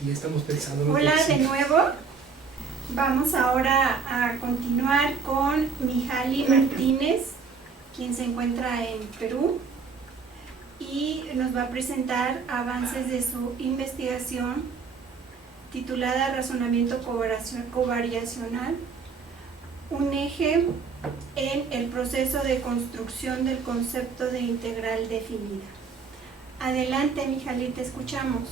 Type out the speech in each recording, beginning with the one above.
Sí, estamos pensando. Hola de nuevo. Vamos ahora a continuar con Mihaly Martínez, quien se encuentra en Perú y nos va a presentar avances de su investigación titulada Razonamiento covariacional, un eje en el proceso de construcción del concepto de integral definida. Adelante, Mihaly, te escuchamos.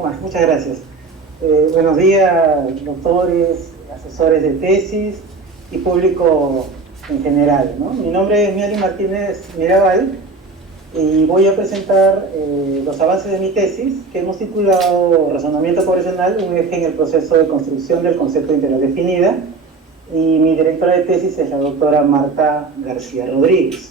Bueno, muchas gracias. Buenos días, doctores, asesores de tesis y público en general, ¿no? Mi nombre es Mihaly Martínez Mirabal y voy a presentar los avances de mi tesis que hemos titulado Razonamiento covariacional, un eje en el proceso de construcción del concepto de integral definida, y mi directora de tesis es la doctora Marta García Rodríguez.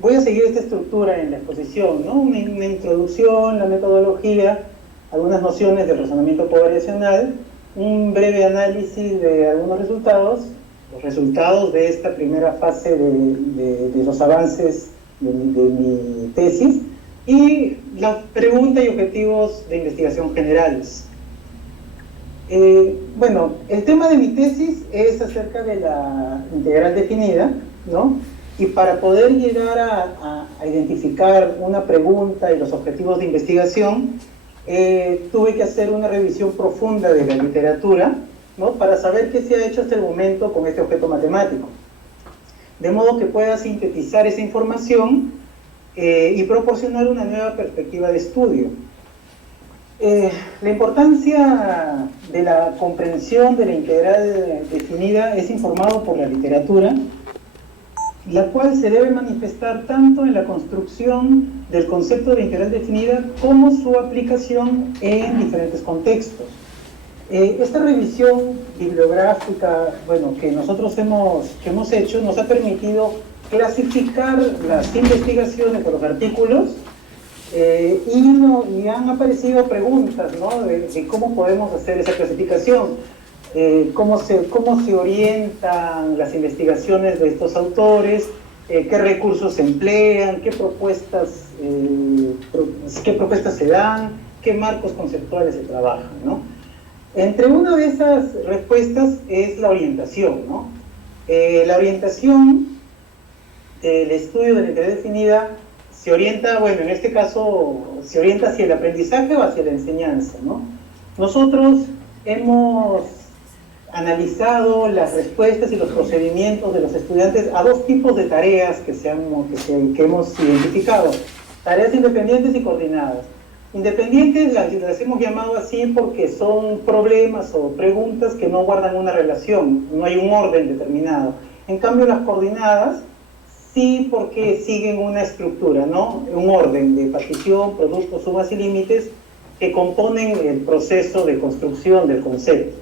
Voy a seguir esta estructura en la exposición, ¿no? Una introducción, la metodología, algunas nociones del razonamiento covariacional, un breve análisis de algunos resultados, los resultados de esta primera fase de los avances de mi tesis, y la pregunta y objetivos de investigación generales. Bueno, el tema de mi tesis es acerca de la integral definida, ¿no? Y para poder llegar a identificar una pregunta y los objetivos de investigación, tuve que hacer una revisión profunda de la literatura, ¿no? Para saber qué se ha hecho hasta el momento con este objeto matemático. De modo que pueda sintetizar esa información y proporcionar una nueva perspectiva de estudio. La importancia de la comprensión de la integral definida es informado por la literatura, la cual se debe manifestar tanto en la construcción del concepto de integral definida como su aplicación en diferentes contextos. Esta revisión bibliográfica, bueno, que nosotros hemos hecho, nos ha permitido clasificar las investigaciones o los artículos y han aparecido preguntas, ¿no? de cómo podemos hacer esa clasificación. Cómo se orientan las investigaciones de estos autores, qué recursos se emplean, qué propuestas se dan, qué marcos conceptuales se trabajan, ¿no? Entre una de esas respuestas es la orientación, ¿no? La orientación, el estudio de la integral definida, se orienta, bueno, en este caso, se orienta hacia el aprendizaje o hacia la enseñanza, ¿no? Nosotros hemos analizado las respuestas y los procedimientos de los estudiantes a dos tipos de tareas que hemos identificado: tareas independientes y coordinadas. Independientes las hemos llamado así porque son problemas o preguntas que no guardan una relación, no hay un orden determinado. En cambio, las coordinadas sí, porque siguen una estructura, ¿no? Un orden de partición, productos, sumas y límites que componen el proceso de construcción del concepto.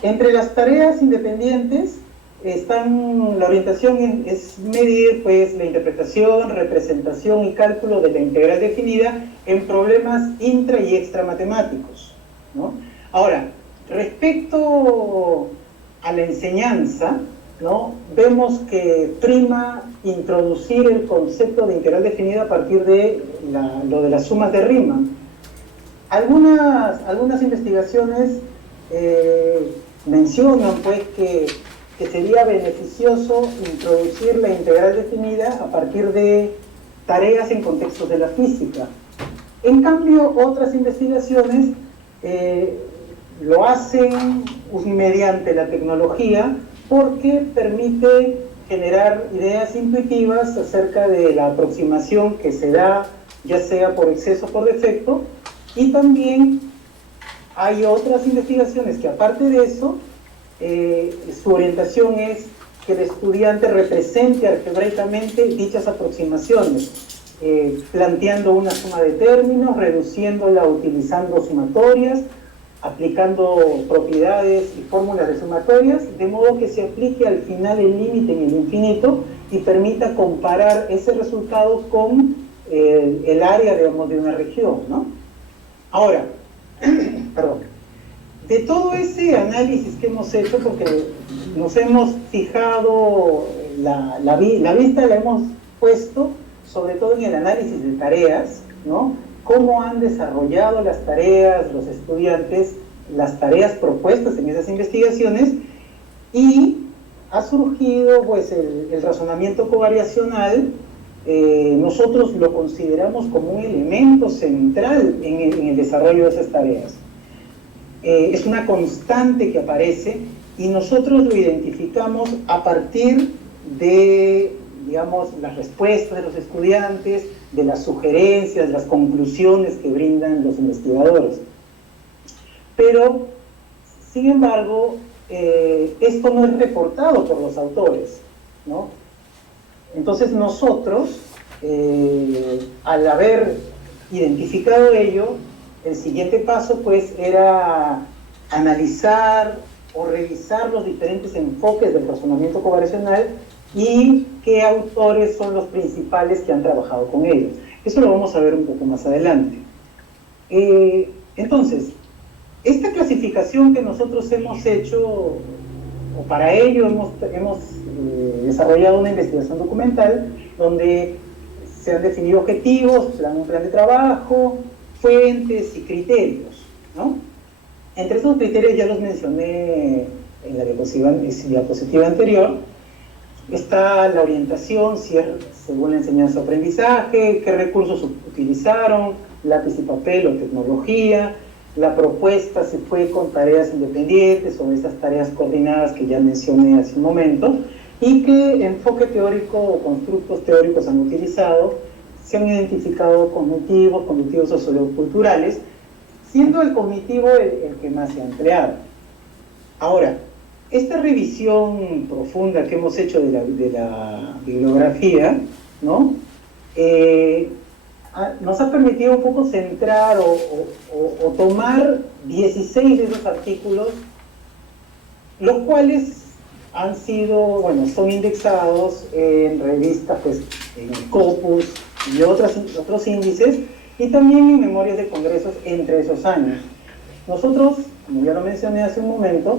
Entre las tareas independientes la orientación es medir, pues, la interpretación, representación y cálculo de la integral definida en problemas intra y extra matemáticos, ¿no? Ahora, respecto a la enseñanza, ¿no? Vemos que prima introducir el concepto de integral definida a partir de lo de las sumas de Riemann. Algunas investigaciones mencionan, pues, que sería beneficioso introducir la integral definida a partir de tareas en contextos de la física. En cambio, otras investigaciones lo hacen mediante la tecnología, porque permite generar ideas intuitivas acerca de la aproximación que se da, ya sea por exceso o por defecto, y también hay otras investigaciones que, aparte de eso, su orientación es que el estudiante represente algebraicamente dichas aproximaciones, planteando una suma de términos, reduciéndola utilizando sumatorias, aplicando propiedades y fórmulas de sumatorias, de modo que se aplique al final el límite en el infinito y permita comparar ese resultado con el área, digamos, de una región, ¿no? Ahora, perdón, de todo ese análisis que hemos hecho, porque nos hemos fijado, la vista la hemos puesto sobre todo en el análisis de tareas, ¿no? cómo han desarrollado las tareas los estudiantes, las tareas propuestas en esas investigaciones, y ha surgido pues el razonamiento covariacional. Nosotros lo consideramos como un elemento central en el desarrollo de esas tareas. Es una constante que aparece y nosotros lo identificamos a partir de, digamos, las respuestas de los estudiantes, de las sugerencias, las conclusiones que brindan los investigadores. Pero, sin embargo, esto no es reportado por los autores, ¿no? Entonces nosotros, al haber identificado ello, el siguiente paso pues era analizar o revisar los diferentes enfoques del razonamiento covariacional y qué autores son los principales que han trabajado con ellos. Eso lo vamos a ver un poco más adelante. Entonces, esta clasificación que nosotros hemos hecho, o para ello hemos desarrollado una investigación documental donde se han definido objetivos, un plan de trabajo, fuentes y criterios, ¿no? Entre esos criterios ya los mencioné en la diapositiva anterior. Está la orientación, si es según la enseñanza-aprendizaje, qué recursos utilizaron, lápiz y papel o tecnología, la propuesta si fue con tareas independientes o esas tareas coordinadas que ya mencioné hace un momento, y qué enfoque teórico o constructos teóricos han utilizado. Se han identificado cognitivos o socioculturales, siendo el cognitivo el que más se ha empleado. Ahora, esta revisión profunda que hemos hecho de la bibliografía, ¿no? Nos ha permitido un poco centrar o tomar 16 de esos artículos, los cuales han sido, bueno, son indexados en revistas, pues, en Scopus y otros índices, y también en memorias de congresos entre esos años. Nosotros, como ya lo mencioné hace un momento,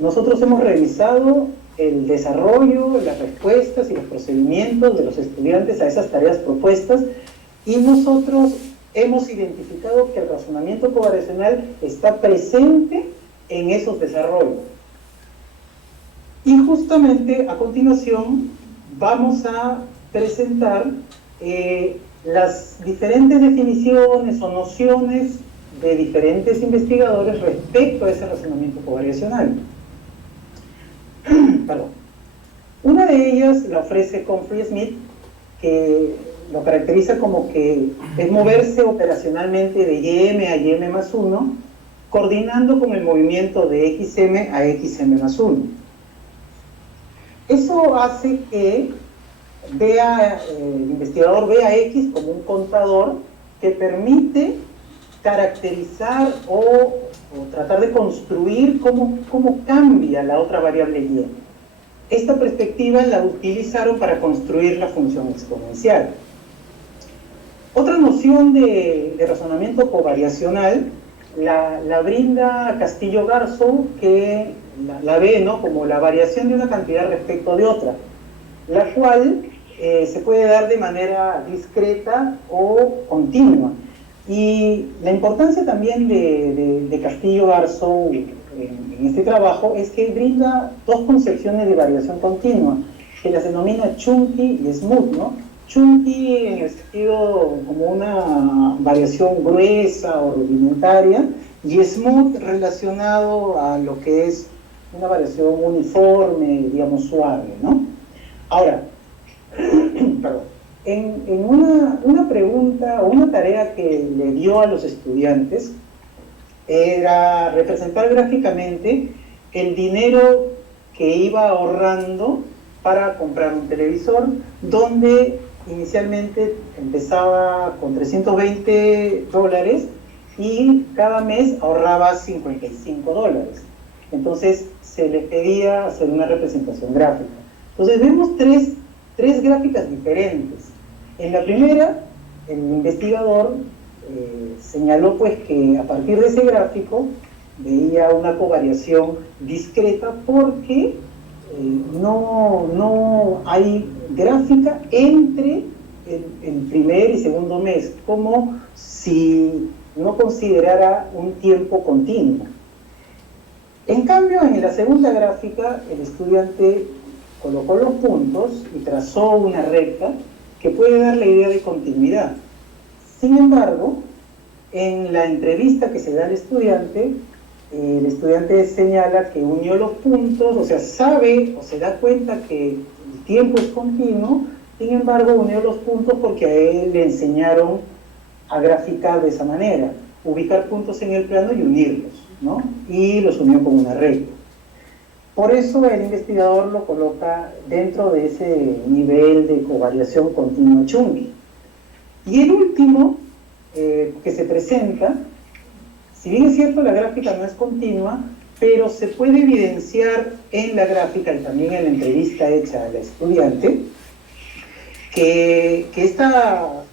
nosotros hemos revisado el desarrollo, las respuestas y los procedimientos de los estudiantes a esas tareas propuestas, y nosotros hemos identificado que el razonamiento covariacional está presente en esos desarrollos. Y justamente a continuación vamos a presentar las diferentes definiciones o nociones de diferentes investigadores respecto a ese razonamiento covariacional. Perdón. Una de ellas la ofrece Comfrey Smith, que lo caracteriza como que es moverse operacionalmente de YM a YM más 1, coordinando con el movimiento de XM a XM más 1. Eso hace que el investigador vea X como un contador que permite caracterizar o tratar de construir cómo cambia la otra variable Y. Esta perspectiva la utilizaron para construir la función exponencial. Otra noción de razonamiento covariacional la brinda Castillo-Garzow, que la ve, ¿no?, como la variación de una cantidad respecto de otra, la cual se puede dar de manera discreta o continua. Y la importancia también de Castillo-Garzow en este trabajo es que brinda dos concepciones de variación continua, que las denomina chunky y smooth, ¿no? Chunky en el sentido como una variación gruesa o rudimentaria, y smooth relacionado a lo que es una variación uniforme, digamos, suave, ¿no? Ahora, perdón, en una pregunta o una tarea que le dio a los estudiantes era representar gráficamente el dinero que iba ahorrando para comprar un televisor, donde inicialmente empezaba con $320 y cada mes ahorraba $55. Entonces se le pedía hacer una representación gráfica. Entonces vemos tres gráficas diferentes. En la primera, el investigador señaló pues que a partir de ese gráfico veía una covariación discreta porque no hay gráfica entre el primer y segundo mes, como si no considerara un tiempo continuo. En cambio, en la segunda gráfica, el estudiante colocó los puntos y trazó una recta que puede dar la idea de continuidad. Sin embargo, en la entrevista que se da al estudiante, el estudiante señala que unió los puntos, o sea, sabe o se da cuenta que el tiempo es continuo, sin embargo, unió los puntos porque a él le enseñaron a graficar de esa manera, ubicar puntos en el plano y unirlos, ¿no? Y los unió con una recta. Por eso el investigador lo coloca dentro de ese nivel de covariación continua Chungi. Y el último que se presenta, si bien es cierto la gráfica no es continua, pero se puede evidenciar en la gráfica y también en la entrevista hecha al estudiante que esta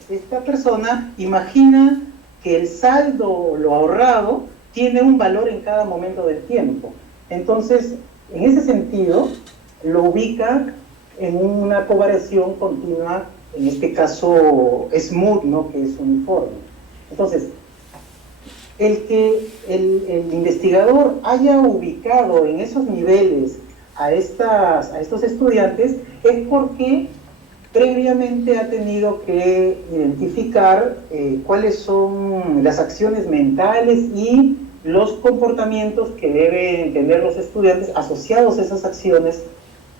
persona imagina que el saldo, lo ahorrado, tiene un valor en cada momento del tiempo. Entonces, en ese sentido, lo ubica en una covariación continua, en este caso smooth, ¿no?, que es uniforme. Entonces, el que el investigador haya ubicado en esos niveles a estos estudiantes es porque previamente ha tenido que identificar cuáles son las acciones mentales y los comportamientos que deben tener los estudiantes asociados a esas acciones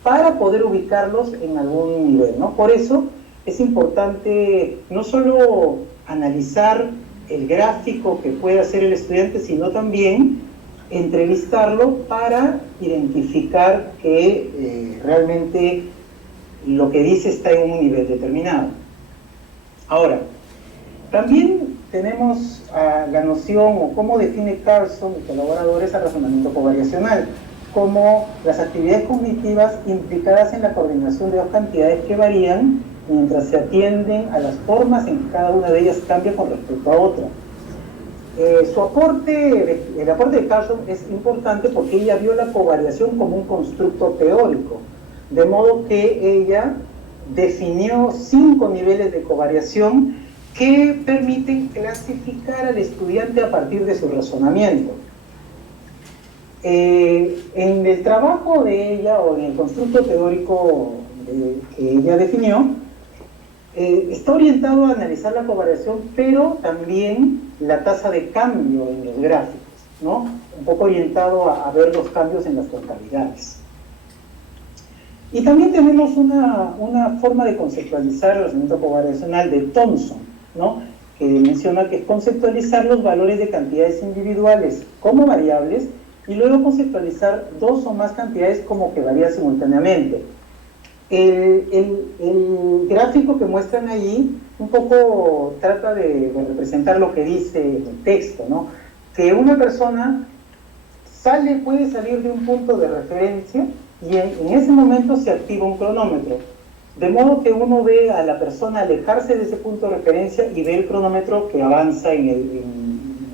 para poder ubicarlos en algún nivel, ¿no? Por eso es importante no solo analizar el gráfico que puede hacer el estudiante, sino también entrevistarlo para identificar que realmente lo que dice está en un nivel determinado. Ahora, también tenemos la noción, o cómo define Carlson y colaboradores, al razonamiento covariacional, como las actividades cognitivas implicadas en la coordinación de dos cantidades que varían mientras se atienden a las formas en que cada una de ellas cambia con respecto a otra. El aporte de Carlson es importante porque ella vio la covariación como un constructo teórico, de modo que ella definió 5 niveles de covariación que permiten clasificar al estudiante a partir de su razonamiento. En el trabajo de ella, o en el constructo teórico que ella definió, está orientado a analizar la covariación, pero también la tasa de cambio en los gráficos, ¿no? Un poco orientado a ver los cambios en las localidades. Y también tenemos una forma de conceptualizar el razonamiento covariacional de Thomson, ¿no?, que menciona que es conceptualizar los valores de cantidades individuales como variables y luego conceptualizar dos o más cantidades como que varían simultáneamente. El gráfico que muestran ahí un poco trata de representar lo que dice el texto, ¿no? Que una persona puede salir de un punto de referencia y en ese momento se activa un cronómetro, de modo que uno ve a la persona alejarse de ese punto de referencia y ve el cronómetro que avanza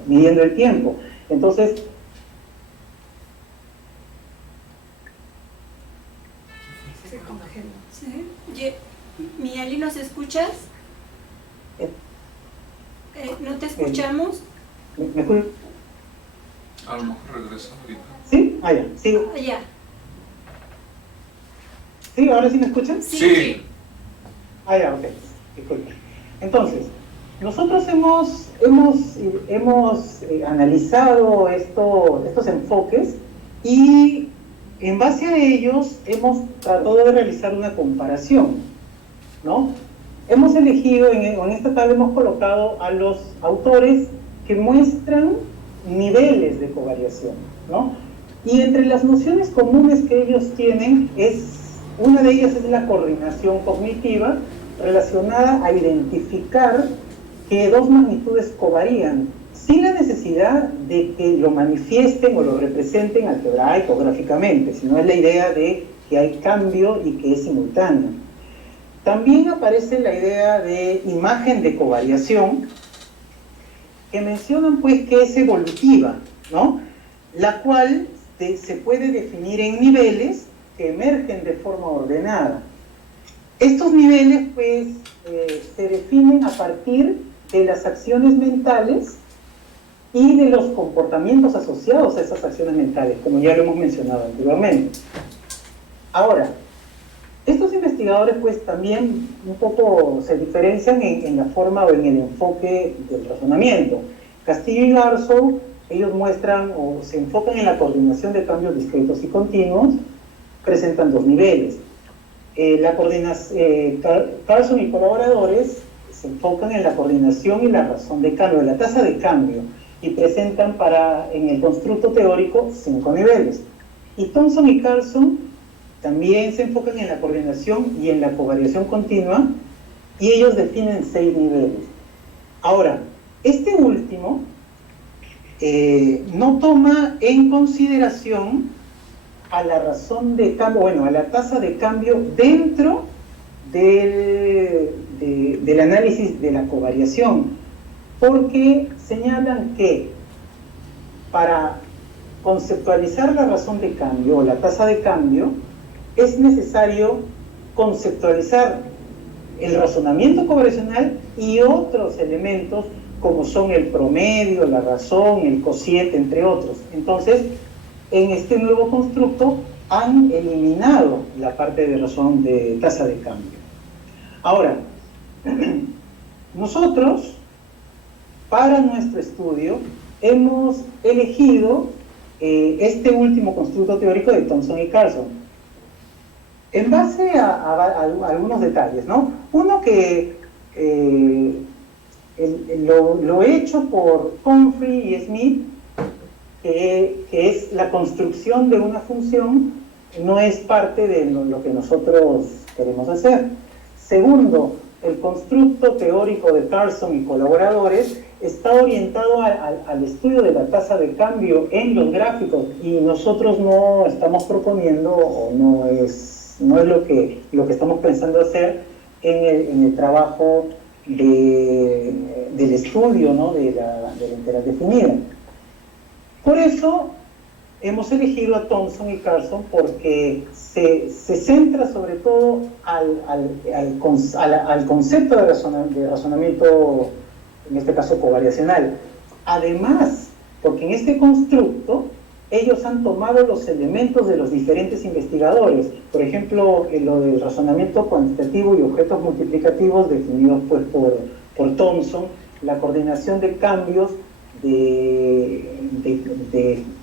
midiendo el tiempo. Entonces, Miyali, ¿nos escuchas? ¿No te escuchamos? ¿Me escuchas? A lo mejor regresa ahorita. ¿Sí? Ah, ya. ¿Sí? Ya. ¿Sí? ¿Ahora sí me escuchan? Sí. Ah, ya, ok. Disculpe. Entonces, nosotros hemos analizado estos enfoques y en base a ellos hemos tratado de realizar una comparación, ¿no? Hemos elegido, en esta tabla hemos colocado a los autores que muestran niveles de covariación, ¿no? Y entre las nociones comunes que ellos tienen, una de ellas es la coordinación cognitiva, relacionada a identificar que dos magnitudes covarían, sin la necesidad de que lo manifiesten o lo representen algebraico o gráficamente, sino es la idea de que hay cambio y que es simultáneo. También aparece la idea de imagen de covariación, que mencionan pues que es evolutiva, ¿no?, la cual se puede definir en niveles que emergen de forma ordenada. Estos niveles, pues, se definen a partir de las acciones mentales y de los comportamientos asociados a esas acciones mentales, como ya lo hemos mencionado anteriormente. Ahora, estos investigadores pues también un poco se diferencian en la forma o en el enfoque del razonamiento. Castillo y Garson, ellos muestran o se enfocan en la coordinación de cambios discretos y continuos, presentan dos niveles. Carlson y colaboradores se enfocan en la coordinación y la razón de cambio, la tasa de cambio, y presentan en el constructo teórico 5 niveles. Y Thompson y Carlson también se enfocan en la coordinación y en la covariación continua, y ellos definen 6 niveles. Ahora, este último no toma en consideración a la razón de cambio, bueno, a la tasa de cambio dentro del análisis de la covariación, porque señalan que para conceptualizar la razón de cambio o la tasa de cambio es necesario conceptualizar el razonamiento covariacional y otros elementos como son el promedio, la razón, el cociente, entre otros. Entonces, en este nuevo constructo han eliminado la parte de razón de tasa de cambio. Ahora, nosotros, para nuestro estudio, hemos elegido este último constructo teórico de Thompson y Carlson, en base a algunos detalles, ¿no? Uno que lo hecho por Humphrey y Smith, que es la construcción de una función, no es parte de lo que nosotros queremos hacer. Segundo, el constructo teórico de Carlson y colaboradores está orientado al estudio de la tasa de cambio en los gráficos, y nosotros no estamos proponiendo, o no es lo que estamos pensando hacer en el trabajo del estudio, ¿no?, de la integral definida. Por eso hemos elegido a Thompson y Carlson, porque se centra sobre todo al concepto de razonamiento, en este caso covariacional. Además, porque en este constructo ellos han tomado los elementos de los diferentes investigadores, por ejemplo, lo del razonamiento cuantitativo y objetos multiplicativos definidos pues por Thompson, la coordinación de cambios de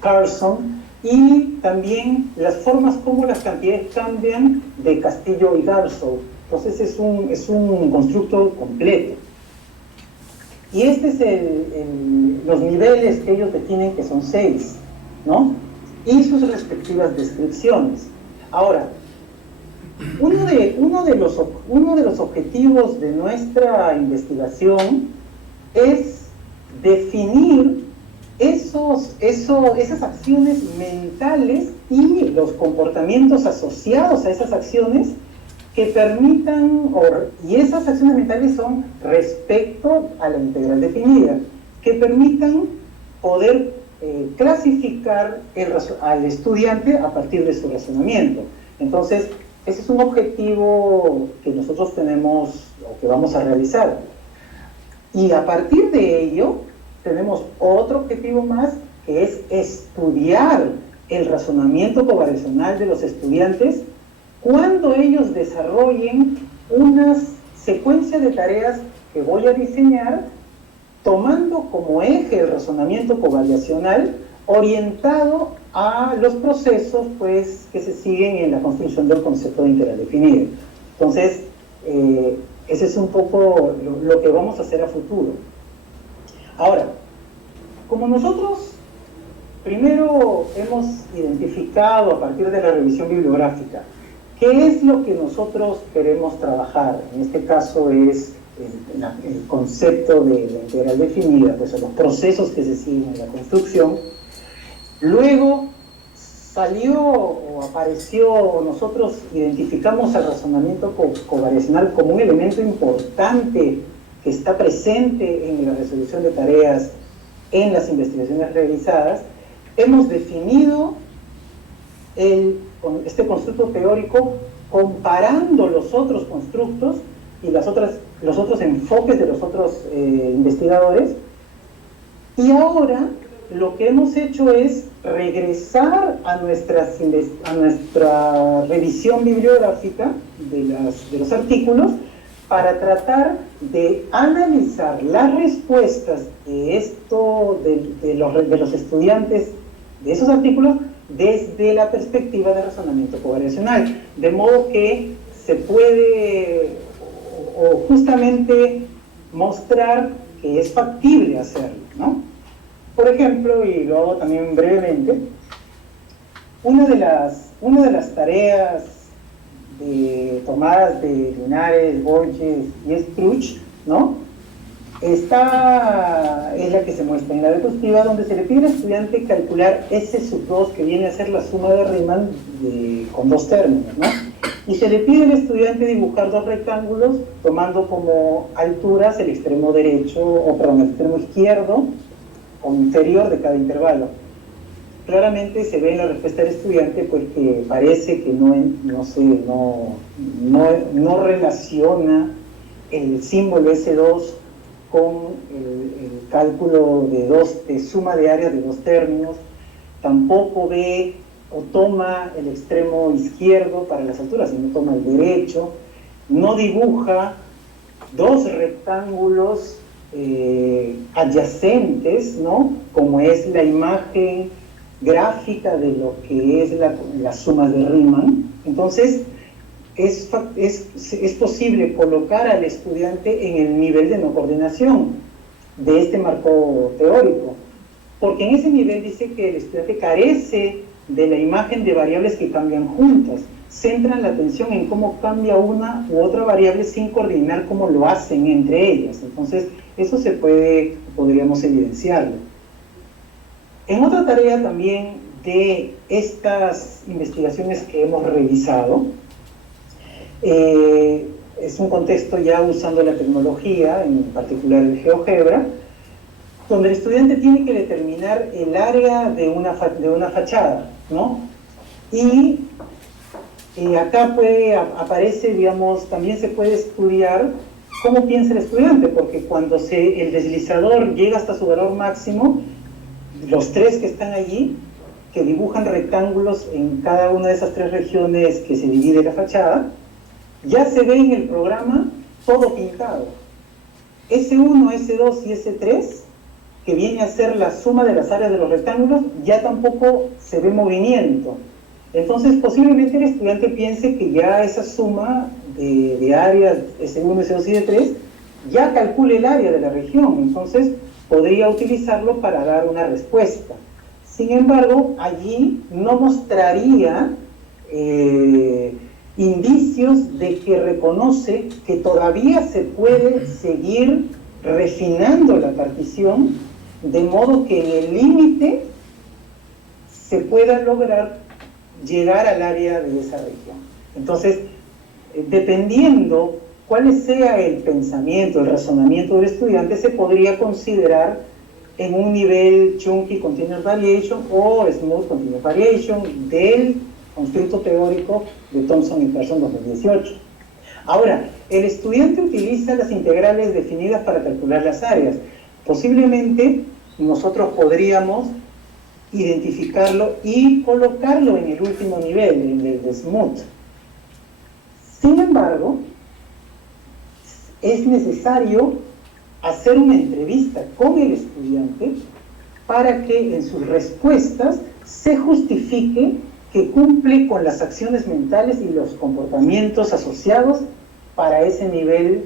Carlson, y también las formas como las cantidades cambian de Castillo y Garson. Entonces es un constructo completo. Y este es los niveles que ellos definen, que son 6, ¿no? Y sus respectivas descripciones. Ahora, uno de los objetivos de nuestra investigación es definir esas acciones mentales y los comportamientos asociados a esas acciones que permitan, y esas acciones mentales son respecto a la integral definida, que permitan poder clasificar al estudiante a partir de su razonamiento. Entonces, ese es un objetivo que nosotros tenemos, o que vamos a realizar. Y a partir de ello, tenemos otro objetivo más, que es estudiar el razonamiento covariacional de los estudiantes cuando ellos desarrollen una secuencia de tareas que voy a diseñar, tomando como eje el razonamiento covariacional orientado a los procesos pues, que se siguen en la construcción del concepto de integral definida. Entonces, ese es un poco lo que vamos a hacer a futuro. Ahora, como nosotros primero hemos identificado a partir de la revisión bibliográfica qué es lo que nosotros queremos trabajar, en este caso es el concepto de la integral definida, pues los procesos que se siguen en la construcción. Luego salió o apareció, nosotros identificamos el razonamiento covariacional como un elemento importante que está presente en la resolución de tareas en las investigaciones realizadas. Hemos definido este constructo teórico comparando los otros constructos y los otros enfoques de los otros investigadores. Y ahora lo que hemos hecho es regresar a nuestra revisión bibliográfica de los artículos para tratar de analizar las respuestas de los estudiantes de esos artículos desde la perspectiva de razonamiento covariacional, de modo que se puede o justamente mostrar que es factible hacerlo, ¿no? Por ejemplo, y lo hago también brevemente, una de las tareas tomadas de Linares, Borges y Struch, ¿no? Es la que se muestra en la diapositiva, donde se le pide al estudiante calcular S sub 2, que viene a ser la suma de Riemann con dos términos, ¿no? Y se le pide al estudiante dibujar dos rectángulos tomando como alturas el extremo derecho, el extremo izquierdo o inferior de cada intervalo. Claramente se ve en la respuesta del estudiante pues que parece que no relaciona el símbolo S2 con el cálculo de suma de áreas de dos términos, tampoco ve o toma el extremo izquierdo para las alturas, sino toma el derecho, no dibuja dos rectángulos adyacentes, ¿no? Como es la imagen gráfica de lo que es la suma de Riemann. Entonces, es posible colocar al estudiante en el nivel de no coordinación de este marco teórico, porque en ese nivel dice que el estudiante carece de la imagen de variables que cambian juntas, centran la atención en cómo cambia una u otra variable sin coordinar cómo lo hacen entre ellas. Entonces, eso podríamos evidenciarlo. En otra tarea también de estas investigaciones que hemos revisado, es un contexto ya usando la tecnología, en particular el GeoGebra, donde el estudiante tiene que determinar el área de una fachada, ¿no? Y acá aparece, digamos, también se puede estudiar cómo piensa el estudiante, porque cuando el deslizador llega hasta su valor máximo, los tres que están allí, que dibujan rectángulos en cada una de esas tres regiones que se divide la fachada, ya se ve en el programa todo pintado. S1, S2 y S3, que viene a ser la suma de las áreas de los rectángulos, ya tampoco se ve movimiento. Entonces, posiblemente el estudiante piense que ya esa suma de áreas S1, S2 y S3 ya calcule el área de la región, entonces podría utilizarlo para dar una respuesta. Sin embargo, allí no mostraría indicios de que reconoce que todavía se puede seguir refinando la partición, de modo que en el límite se pueda lograr llegar al área de esa región. Entonces, dependiendo cuál sea el pensamiento, el razonamiento del estudiante, se podría considerar en un nivel Chunky Continuous Variation o Smooth Continuous Variation del constructo teórico de Thompson y Pearson 2018. Ahora, el estudiante utiliza las integrales definidas para calcular las áreas. Posiblemente nosotros podríamos identificarlo y colocarlo en el último nivel, en el de Smooth. Sin embargo, es necesario hacer una entrevista con el estudiante para que en sus respuestas se justifique que cumple con las acciones mentales y los comportamientos asociados para ese nivel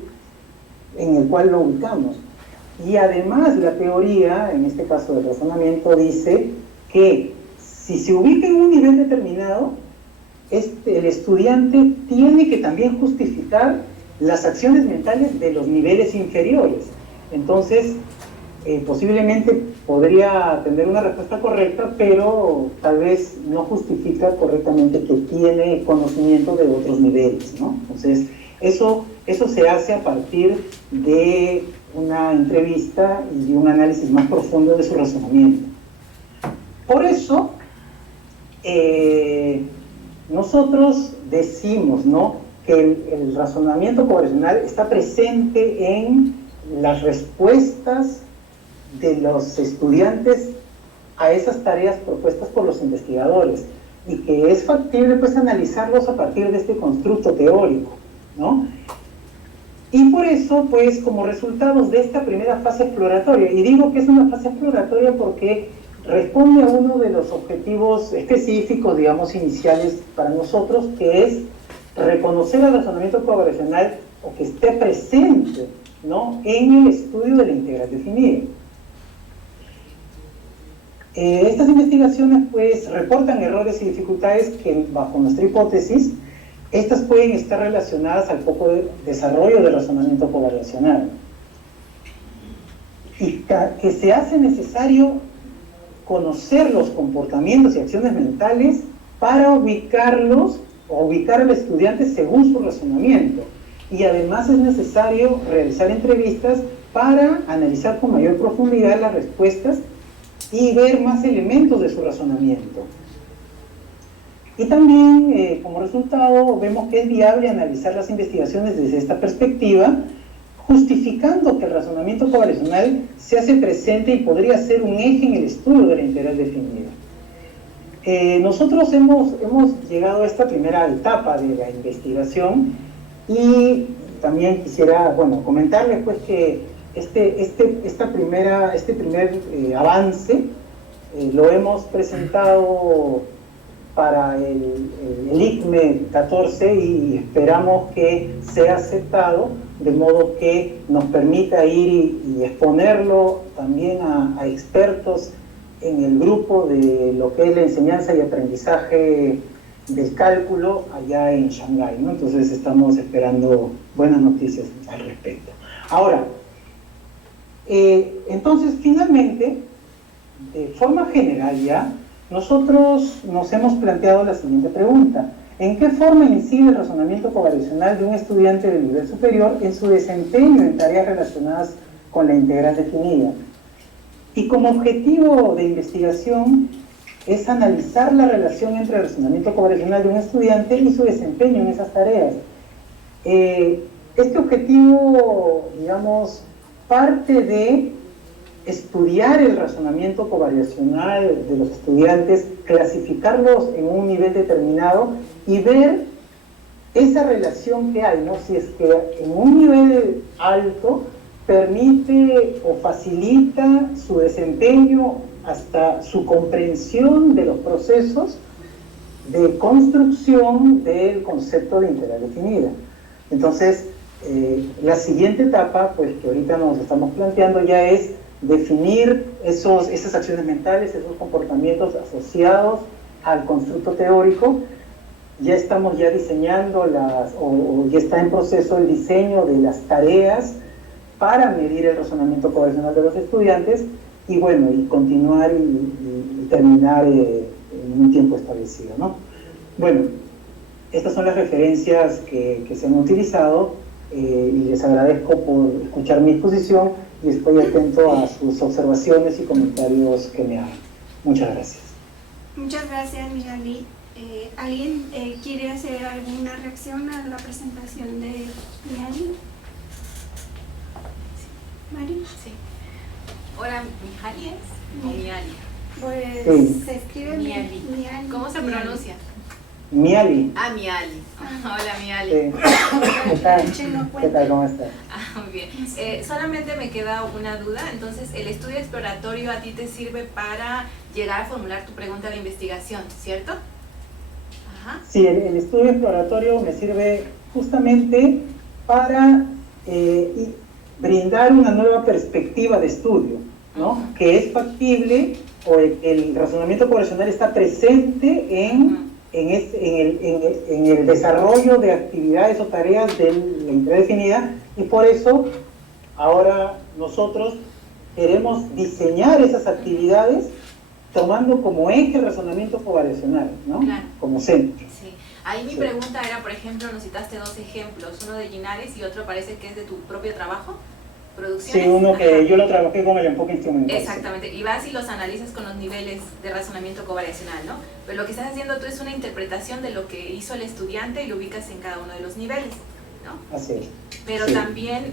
en el cual lo ubicamos. Y además la teoría, en este caso del razonamiento, dice que si se ubica en un nivel determinado, el estudiante tiene que también justificar las acciones mentales de los niveles inferiores. Entonces, posiblemente podría tener una respuesta correcta, pero tal vez no justifica correctamente que tiene conocimiento de otros niveles, ¿no? Entonces, eso se hace a partir de una entrevista y un análisis más profundo de su razonamiento. Por eso, nosotros decimos, ¿no?, que el razonamiento poblacional está presente en las respuestas de los estudiantes a esas tareas propuestas por los investigadores, y que es factible pues analizarlos a partir de este constructo teórico, ¿no? Y por eso, pues, como resultados de esta primera fase exploratoria, y digo que es una fase exploratoria porque responde a uno de los objetivos específicos, digamos, iniciales para nosotros, que es reconocer el razonamiento poblacional, o que esté presente, ¿no?, en el estudio de la integral definida. Estas investigaciones, pues, reportan errores y dificultades que, bajo nuestra hipótesis, estas pueden estar relacionadas al poco desarrollo del razonamiento poblacional, y que se hace necesario conocer los comportamientos y acciones mentales para ubicarlos o ubicar al estudiante según su razonamiento. Y además es necesario realizar entrevistas para analizar con mayor profundidad las respuestas y ver más elementos de su razonamiento. Y también, como resultado, vemos que es viable analizar las investigaciones desde esta perspectiva, justificando que el razonamiento poblacional se hace presente y podría ser un eje en el estudio de la integral definida. Nosotros hemos llegado a esta primera etapa de la investigación, y también quisiera, bueno, comentarles pues que este primer avance lo hemos presentado para el ICME 14 y esperamos que sea aceptado, de modo que nos permita ir y exponerlo también a expertos en el grupo de lo que es la enseñanza y aprendizaje del cálculo allá en Shanghái, ¿no? Entonces estamos esperando buenas noticias al respecto. Ahora, entonces finalmente, de forma general ya, nosotros nos hemos planteado la siguiente pregunta: ¿en qué forma incide el razonamiento poblacional de un estudiante de nivel superior en su desempeño en tareas relacionadas con la integral definida? Y como objetivo de investigación es analizar la relación entre el razonamiento poblacional de un estudiante y su desempeño en esas tareas. Este objetivo, digamos, parte de estudiar el razonamiento covariacional de los estudiantes, clasificarlos en un nivel determinado y ver esa relación que hay, ¿no? Si es que en un nivel alto permite o facilita su desempeño hasta su comprensión de los procesos de construcción del concepto de integral definida. Entonces, la siguiente etapa, pues, que ahorita nos estamos planteando ya es definir esas acciones mentales, esos comportamientos asociados al constructo teórico. Ya estamos diseñando o ya está en proceso el diseño de las tareas para medir el razonamiento poblacional de los estudiantes, y bueno, y continuar y terminar en un tiempo establecido, ¿no? Bueno, estas son las referencias que se han utilizado, y les agradezco por escuchar mi exposición, y estoy atento a sus observaciones y comentarios que me hagan. Muchas gracias. Muchas gracias, Mihaly. ¿Alguien quiere hacer alguna reacción a la presentación de Mihaly? ¿Mari? Sí. Hola, ¿Mihaly es? ¿O Mihaly? Pues sí. se escribe Mihaly. Mihaly. ¿Cómo se pronuncia? Mihaly. Ah, Mihaly. Hola, Mihaly. ¿Qué tal? ¿Qué tal? ¿Cómo estás? Muy bien. Solamente me queda una duda. Entonces, el estudio exploratorio a ti te sirve para llegar a formular tu pregunta de investigación, ¿cierto? Ajá. Sí, el estudio exploratorio me sirve justamente para brindar una nueva perspectiva de estudio, ¿no? Que es factible, o el razonamiento poblacional está presente en el desarrollo de actividades o tareas de la integral definida, y por eso ahora nosotros queremos diseñar esas actividades tomando como eje el razonamiento poblacional, ¿no? Claro. Como centro. Sí. Ahí mi Sí. pregunta era, por ejemplo, nos citaste dos ejemplos, uno de Linares y otro parece que es de tu propio trabajo. producciones. Sí, uno que Ajá. yo lo trabajé con el enfoque instrumental. Exactamente, y vas y los analizas con los niveles de razonamiento covariacional, ¿no? Pero lo que estás haciendo tú es una interpretación de lo que hizo el estudiante y lo ubicas en cada uno de los niveles, ¿no? Así es. Pero Sí. también,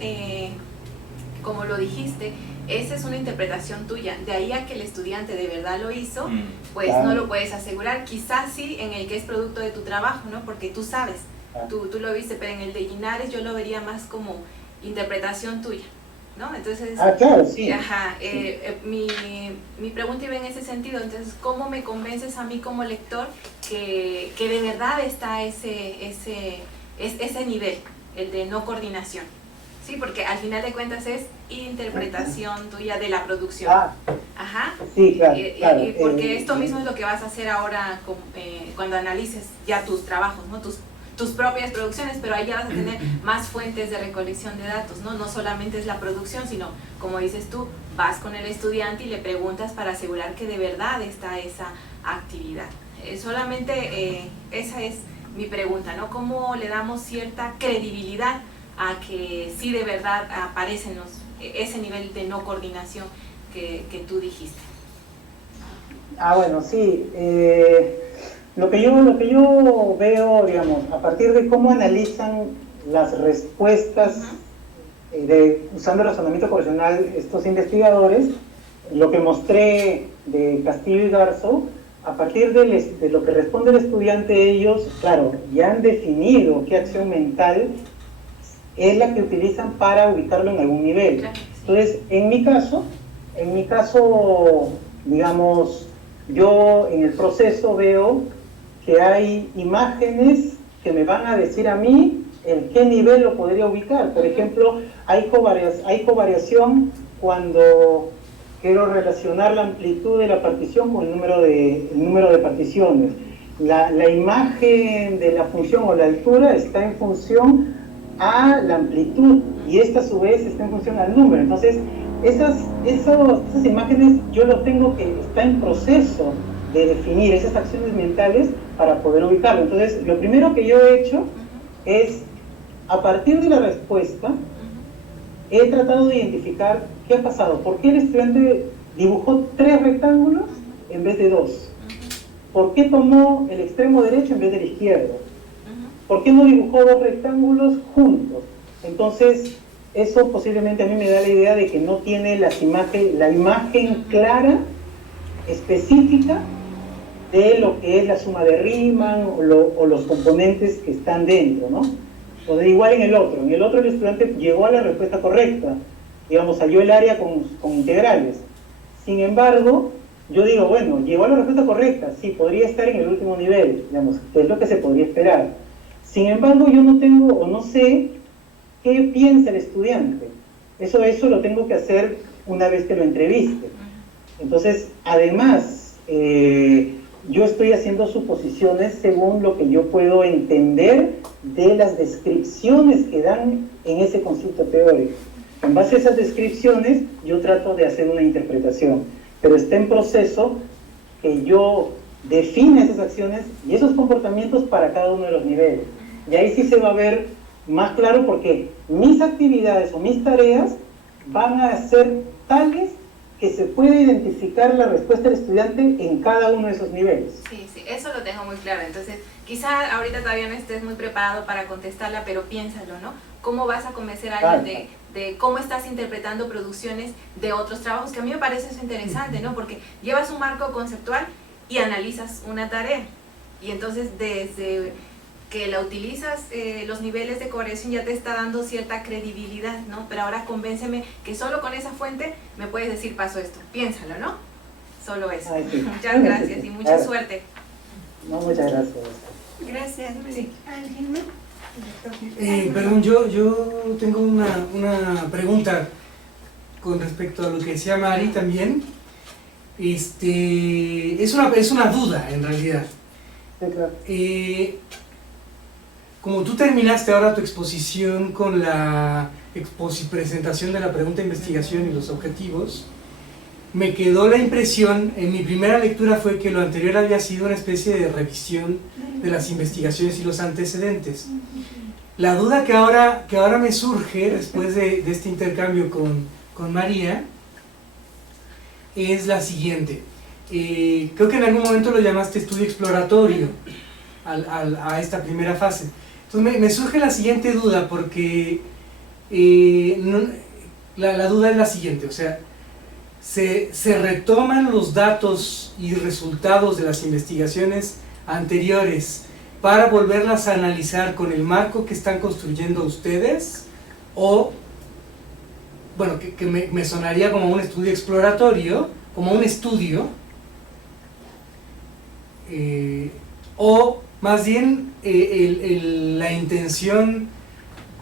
como lo dijiste, esa es una interpretación tuya. De ahí a que el estudiante de verdad lo hizo, pues Claro. no lo puedes asegurar. Quizás sí en el que es producto de tu trabajo, ¿no? Porque tú sabes, Claro. tú lo viste, pero en el de Linares yo lo vería más como interpretación tuya, ¿no? Entonces, Ah, claro, sí. ajá, mi pregunta iba en ese sentido. Entonces, ¿cómo me convences a mí como lector que de verdad está ese nivel, el de no coordinación? Sí, porque al final de cuentas es interpretación tuya de la producción. Ah, Ajá. sí, claro. claro. Y porque esto mismo es lo que vas a hacer ahora cuando analices ya tus trabajos, ¿no? Tus propias producciones, pero ahí ya vas a tener más fuentes de recolección de datos, ¿no? No solamente es la producción, sino, como dices tú, vas con el estudiante y le preguntas para asegurar que de verdad está esa actividad. Solamente esa es mi pregunta, ¿no? ¿Cómo le damos cierta credibilidad a que sí de verdad aparecen ese nivel de no coordinación que tú dijiste? Ah, bueno, sí. Lo que yo veo, digamos, a partir de cómo analizan las respuestas usando el razonamiento correlacional estos investigadores, lo que mostré de Castillo y Garzo, a partir de lo que responde el estudiante, ellos, claro, ya han definido qué acción mental es la que utilizan para ubicarlo en algún nivel. Claro, sí. Entonces, en mi caso, digamos, yo en el proceso veo que hay imágenes que me van a decir a mí en qué nivel lo podría ubicar. Por ejemplo, hay covariación cuando quiero relacionar la amplitud de la partición con el número de particiones. La imagen de la función o la altura está en función a la amplitud y esta a su vez está en función al número. Entonces, esas imágenes yo lo tengo que está en proceso de definir esas acciones mentales para poder ubicarlo. Entonces, lo primero que yo he hecho es, a partir de la respuesta, he tratado de identificar qué ha pasado. ¿Por qué el estudiante dibujó 3 rectángulos en vez de 2? ¿Por qué tomó el extremo derecho en vez del izquierdo? ¿Por qué no dibujó 2 rectángulos juntos? Entonces, eso posiblemente a mí me da la idea de que no tiene la imagen clara, específica, de lo que es la suma de Riemann o los componentes que están dentro, ¿no? O de igual en el otro el estudiante llegó a la respuesta correcta, digamos, halló el área con integrales. Sin embargo, yo digo, bueno, llegó a la respuesta correcta, sí, podría estar en el último nivel, digamos, que es lo que se podría esperar. Sin embargo, yo no tengo o no sé qué piensa el estudiante. Eso lo tengo que hacer una vez que lo entreviste. Entonces, además, yo estoy haciendo suposiciones según lo que yo puedo entender de las descripciones que dan en ese constructo teórico. En base a esas descripciones, yo trato de hacer una interpretación, pero está en proceso que yo defina esas acciones y esos comportamientos para cada uno de los niveles. Y ahí sí se va a ver más claro porque mis actividades o mis tareas van a ser tales que se puede identificar la respuesta del estudiante en cada uno de esos niveles. Sí, eso lo tengo muy claro. Entonces, quizá ahorita todavía no estés muy preparado para contestarla, pero piénsalo, ¿no? ¿Cómo vas a convencer a alguien de cómo estás interpretando producciones de otros trabajos? Que a mí me parece eso interesante, ¿no? Porque llevas un marco conceptual y analizas una tarea. Y entonces, desde que la utilizas, los niveles de corrección ya te está dando cierta credibilidad, ¿no? Pero ahora convénceme que solo con esa fuente me puedes decir pasó esto. Piénsalo, ¿no? Solo eso. Ay, sí. Muchas gracias y mucha suerte. No, muchas gracias. Gracias. Sí. ¿Alguien más? Perdón, yo tengo una pregunta con respecto a lo que decía Mari también. Es una duda en realidad. Sí, claro. Como tú terminaste ahora tu exposición con la presentación de la pregunta de investigación y los objetivos, me quedó la impresión, en mi primera lectura fue que lo anterior había sido una especie de revisión de las investigaciones y los antecedentes. La duda que ahora me surge después de este intercambio con María es la siguiente. Creo que en algún momento lo llamaste estudio exploratorio a esta primera fase. Entonces me surge la siguiente duda, porque la duda es la siguiente, o sea, se retoman los datos y resultados de las investigaciones anteriores para volverlas a analizar con el marco que están construyendo ustedes, o, bueno, que me sonaría como un estudio exploratorio, como un estudio, o más bien la intención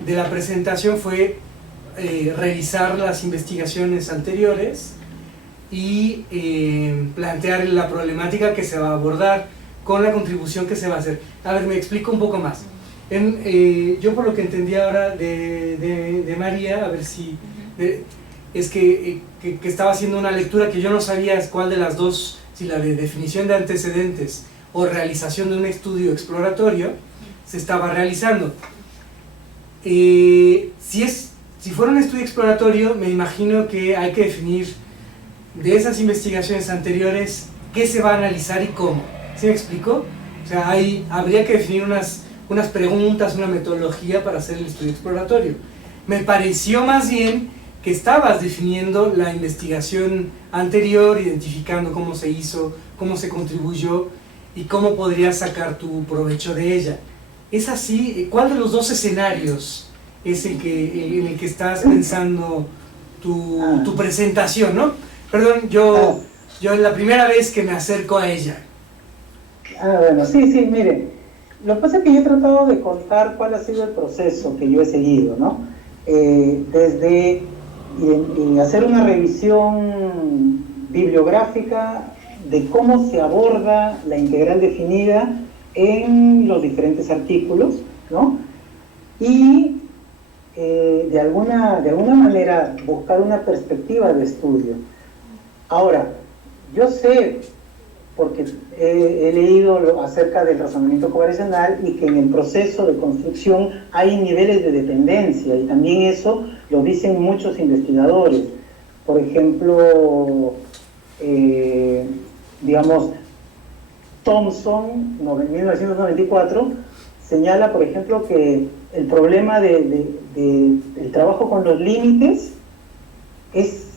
de la presentación fue revisar las investigaciones anteriores y plantear la problemática que se va a abordar con la contribución que se va a hacer. A ver, me explico un poco más. Yo por lo que entendí ahora de María, a ver si... es que estaba haciendo una lectura que yo no sabía cuál de las dos, si la de definición de antecedentes o realización de un estudio exploratorio se estaba realizando. Si fuera un estudio exploratorio, me imagino que hay que definir de esas investigaciones anteriores qué se va a analizar y cómo. ¿Sí me explico? O sea, habría que definir unas preguntas, una metodología para hacer el estudio exploratorio. Me pareció más bien que estabas definiendo la investigación anterior, identificando cómo se hizo, cómo se contribuyó y cómo podrías sacar tu provecho de ella. ¿Es así? ¿Cuál de los dos escenarios es en el que estás pensando tu presentación, no? Perdón, yo es la primera vez que me acerco a ella. Bueno, sí, mire, lo que pasa es que yo he tratado de contar cuál ha sido el proceso que yo he seguido, ¿no? Desde hacer una revisión bibliográfica de cómo se aborda la integral definida en los diferentes artículos, ¿no? Y de alguna manera buscar una perspectiva de estudio. Ahora, yo sé, porque he leído acerca del razonamiento covariacional y que en el proceso de construcción hay niveles de dependencia, y también eso lo dicen muchos investigadores. Por ejemplo, digamos, Thomson, en 1994, señala, por ejemplo, que el problema del trabajo con los límites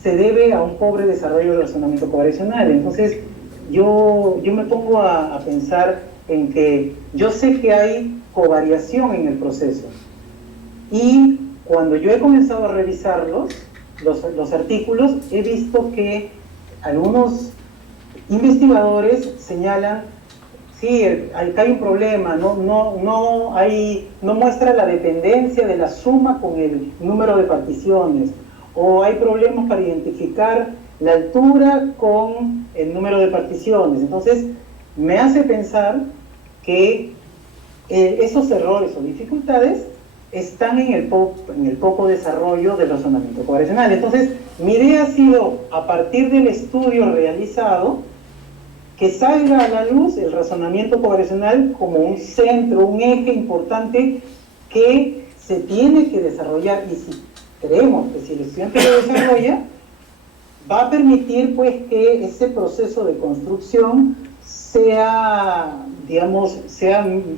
se debe a un pobre desarrollo del razonamiento covariacional. Entonces, yo me pongo a pensar en que yo sé que hay covariación en el proceso, y cuando yo he comenzado a revisar los artículos, he visto que algunos investigadores señalan, sí, acá hay un problema, no muestra la dependencia de la suma con el número de particiones, o hay problemas para identificar la altura con el número de particiones. Entonces, me hace pensar que esos errores o dificultades están en el poco desarrollo del razonamiento covariacional. Entonces, mi idea ha sido, a partir del estudio realizado, que salga a la luz el razonamiento covariacional como un centro, un eje importante que se tiene que desarrollar, y si creemos que si el estudiante lo desarrolla, va a permitir pues que ese proceso de construcción sea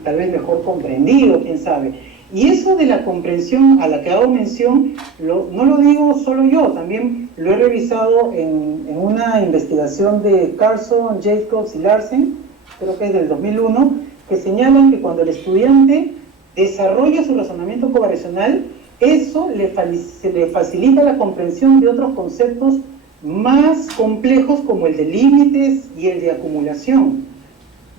tal vez mejor comprendido, quién sabe. Y eso de la comprensión a la que hago mención, no lo digo solo yo, también lo he revisado en una investigación de Carlson, Jacobs y Larsen, creo que es del 2001, que señalan que cuando el estudiante desarrolla su razonamiento covariacional, eso le facilita la comprensión de otros conceptos más complejos como el de límites y el de acumulación.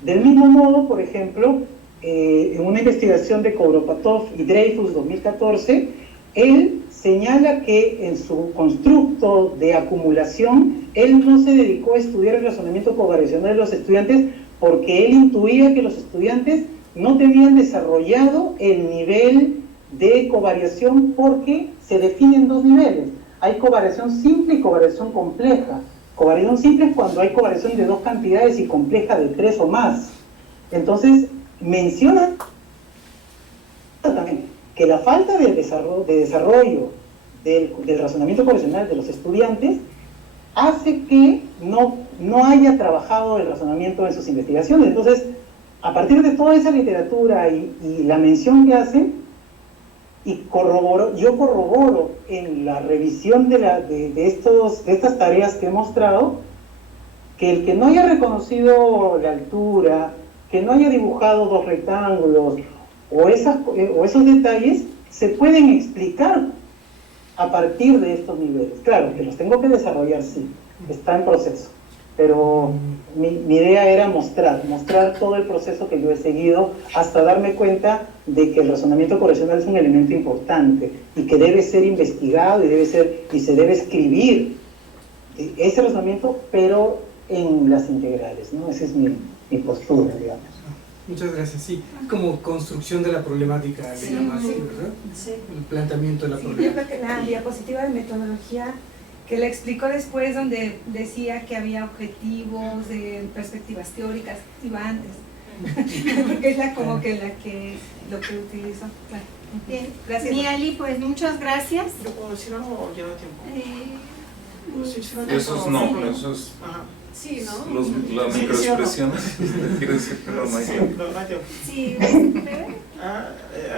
Del mismo modo, por ejemplo, en una investigación de Kouropatov y Dreyfus 2014, él señala que en su constructo de acumulación, él no se dedicó a estudiar el razonamiento covariacional de los estudiantes porque él intuía que los estudiantes no tenían desarrollado el nivel de covariación, porque se definen dos niveles. Hay covariación simple y covariación compleja. Covariación simple es cuando hay covariación de dos cantidades, y compleja de 3 o más. Entonces, menciona también que que la falta de desarrollo del razonamiento correlacional de los estudiantes hace que no haya trabajado el razonamiento en sus investigaciones. Entonces, a partir de toda esa literatura y la mención que hacen, yo corroboro en la revisión de estas tareas que he mostrado, que el que no haya reconocido la altura, que no haya dibujado dos rectángulos, o esos detalles, se pueden explicar a partir de estos niveles. Claro, que los tengo que desarrollar, sí, está en proceso. Pero mi idea era mostrar todo el proceso que yo he seguido hasta darme cuenta de que el razonamiento correlacional es un elemento importante y que debe ser investigado y se debe escribir ese razonamiento, pero en las integrales, ¿no? Esa es mi postura, digamos. Muchas gracias. Sí, como construcción de la problemática, Sí, digamos así, sí. ¿verdad? Sí. El planteamiento de la Sí, yo problemática. creo que la diapositiva de metodología que le explicó después, donde decía que había objetivos de perspectivas teóricas, iba antes, porque es lo que utilizó. Claro. Bien, Gracias. Miali, pues muchas gracias. ¿Yo puedo decir algo o ya no hay tiempo? Sí, sí, Eso es no, eso es Ajá. Sí, ¿no? las Sí, microexpresiones. Quiere decir que no hay Sí, tiempo. no hay tiempo. Sí, breve.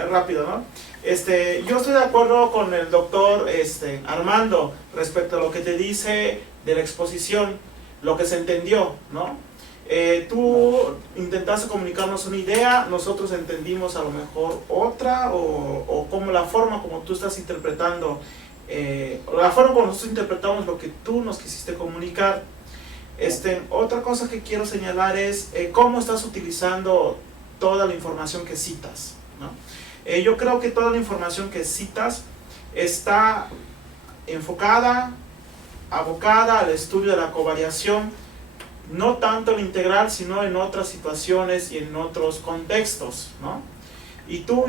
Rápido, ¿no? Yo estoy de acuerdo con el doctor Armando respecto a lo que te dice de la exposición, lo que se entendió, ¿no? Tú intentaste comunicarnos una idea, nosotros entendimos a lo mejor otra, o como la forma como tú estás interpretando, la forma como nosotros interpretamos lo que tú nos quisiste comunicar. Otra cosa que quiero señalar es cómo estás utilizando toda la información que citas, ¿no? Yo creo que toda la información que citas está enfocada, abocada al estudio de la covariación, no tanto en la integral, sino en otras situaciones y en otros contextos, ¿no? Y tú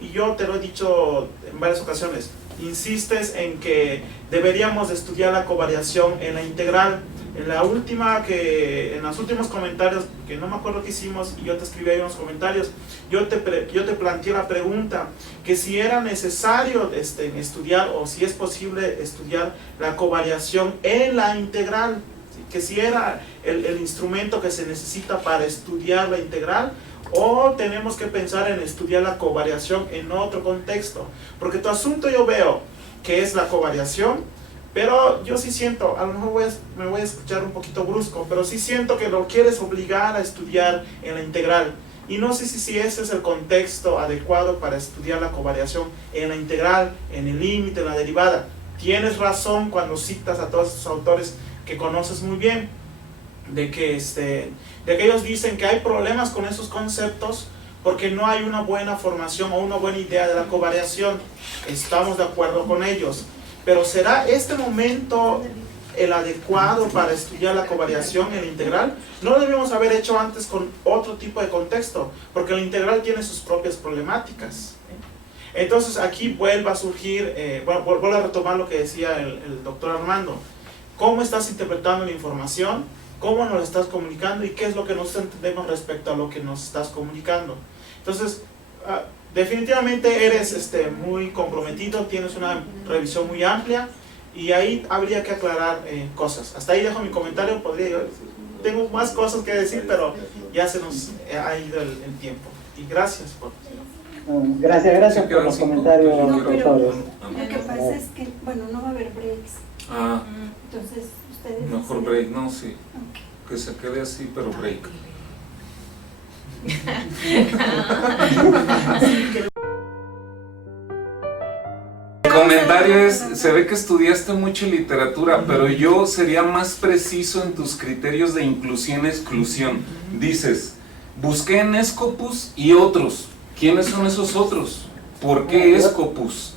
y yo te lo he dicho en varias ocasiones, insistes en que deberíamos de estudiar la covariación en la integral. En los últimos comentarios, que no me acuerdo qué hicimos, y yo te escribí ahí unos comentarios, yo te planteé la pregunta, que si era necesario estudiar, o si es posible estudiar la covariación en la integral, que si era el instrumento que se necesita para estudiar la integral, o tenemos que pensar en estudiar la covariación en otro contexto, porque tu asunto yo veo que es la covariación, pero yo sí siento, a lo mejor me voy a escuchar un poquito brusco, pero sí siento que lo quieres obligar a estudiar en la integral, y no sé si ese es el contexto adecuado para estudiar la covariación en la integral, en el límite, en la derivada. Tienes razón cuando citas a todos estos autores que conoces muy bien, de que ellos dicen que hay problemas con esos conceptos porque no hay una buena formación o una buena idea de la covariación. Estamos de acuerdo con ellos, pero ¿será este momento el adecuado para estudiar la covariación en la integral? No lo debemos haber hecho antes con otro tipo de contexto, porque la integral tiene sus propias problemáticas. Entonces aquí vuelve a surgir, vuelvo a retomar lo que decía el doctor Armando. ¿Cómo estás interpretando la información? ¿Cómo nos estás comunicando? ¿Y qué es lo que nosotros entendemos respecto a lo que nos estás comunicando? Entonces, definitivamente eres muy comprometido, tienes una revisión muy amplia, y ahí habría que aclarar cosas. Hasta ahí dejo mi comentario. Tengo más cosas que decir, pero ya se nos ha ido el tiempo. Y gracias por... Gracias por los comentarios, No, pero doctores. lo que pasa es que, bueno, no va a haber breaks. Ah, Entonces, ustedes... mejor break, no, sí. Que se quede así, pero break. El comentario es, se ve que estudiaste mucho literatura, pero yo sería más preciso en tus criterios de inclusión-exclusión. Dices, busqué en Scopus y otros. ¿Quiénes son esos otros? ¿Por qué Scopus?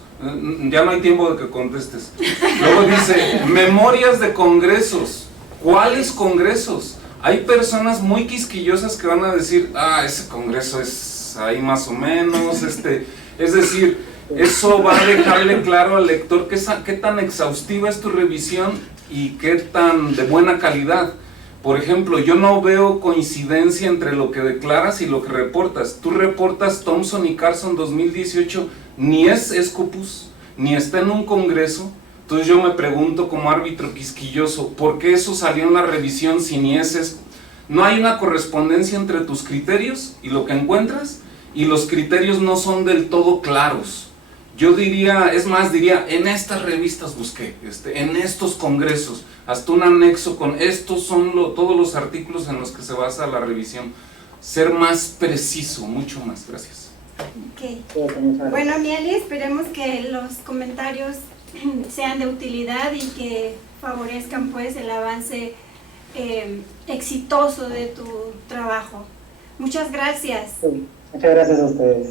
Ya no hay tiempo de que contestes. Luego dice, memorias de congresos. ¿Cuáles congresos? Hay personas muy quisquillosas que van a decir, ese congreso es ahí más o menos, es decir, eso va a dejarle claro al lector qué tan exhaustiva es tu revisión y qué tan de buena calidad. Por ejemplo, yo no veo coincidencia entre lo que declaras y lo que reportas. Tú reportas Thompson y Carson 2018, ni es Scopus, ni está en un congreso. Entonces yo me pregunto como árbitro quisquilloso, ¿por qué eso salió en la revisión si ni es? No hay una correspondencia entre tus criterios y lo que encuentras, y los criterios no son del todo claros. Yo diría, es más, diría, en estas revistas busqué, en estos congresos, hasta un anexo con estos son todos los artículos en los que se basa la revisión. Ser más preciso, mucho más. Gracias. Okay. Bueno, Mieli, esperemos que los comentarios sean de utilidad y que favorezcan pues el avance exitoso de tu trabajo. Muchas gracias. Sí, muchas gracias a ustedes.